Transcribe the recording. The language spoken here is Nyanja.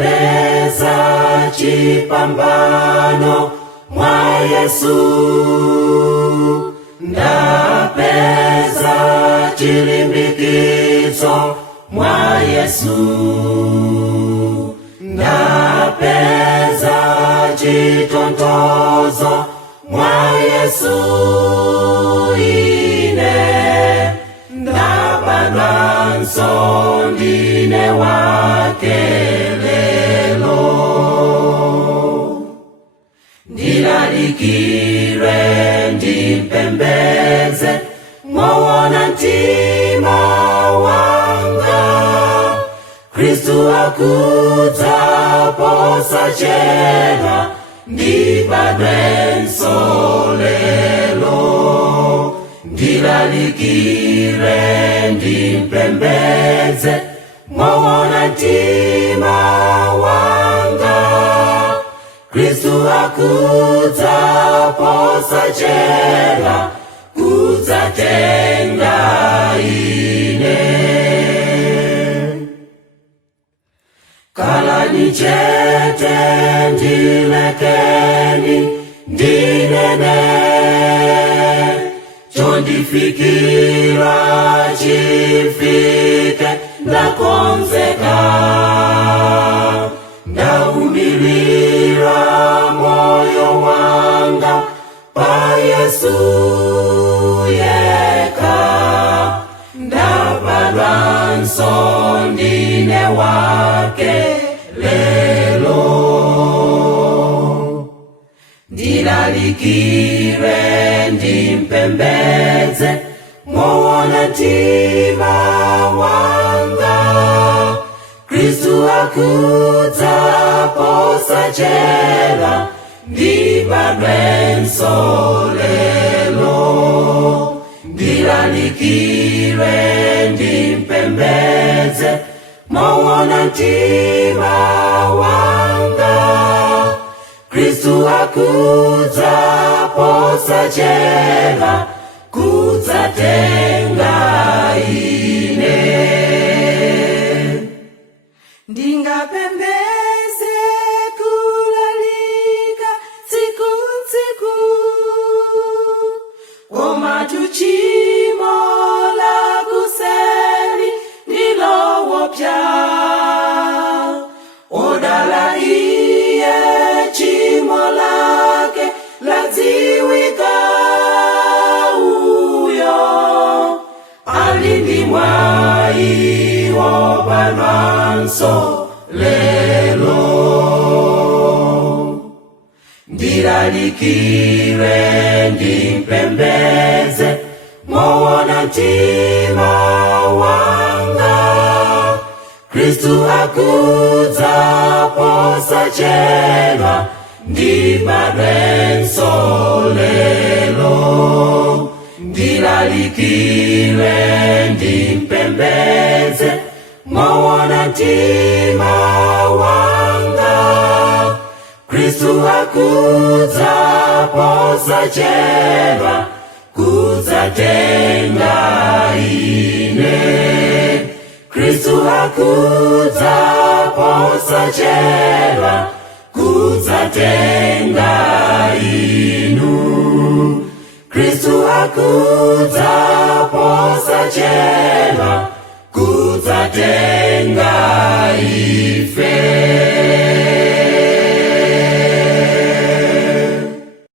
ndapeza chipambano mwa Yesu, ndapeza chilimbikizo mwa Yesu, ndapeza chitontozo mwa Yesu. Ine ndabadwanso ndine wake lelo, ndilalikire ndimpembeze mowona mtima wanga. Kristu akudza posachedwa, ndibadwenso lelo, ndilalikire ndimpembeze mowona mtima wanga. Kristu akudza posachedwa, kudzatenga ine. Kalani chete ndilekeni ndinene, chondifikira chifike, ndakonzeka ndaumilira moyo wanga pa Yesu yeka, ndabadwanso ndine wake lelo, ndilalikire ndimpembeze mowona mtima wanga. Kristu akudza posachedwa, ndibadwenso lelo, ndilalikire ndimpembeze mowona mtima wanga. Kristu akudza posachedwa, kudzatenga ine. Ndingapembeze kulalika tsiku tsiku, koma tuchimo la kuseli ndilowopya. Odala iye chimo lake ladziwika, uyo alindimwai wobadwanso lelo, ndilalikire ndimpembeze mowona mtima wanga. Kristu akudza posachedwa, ndibadwenso lelo, ndilalikire ndimpembeze mowona mtima wanga. Kristu akudza posachedwa, kudzatenga ine. Kristu akudza posachedwa, kudzatenga inu. Kristu akudza posachedwa, kudzatenga ife.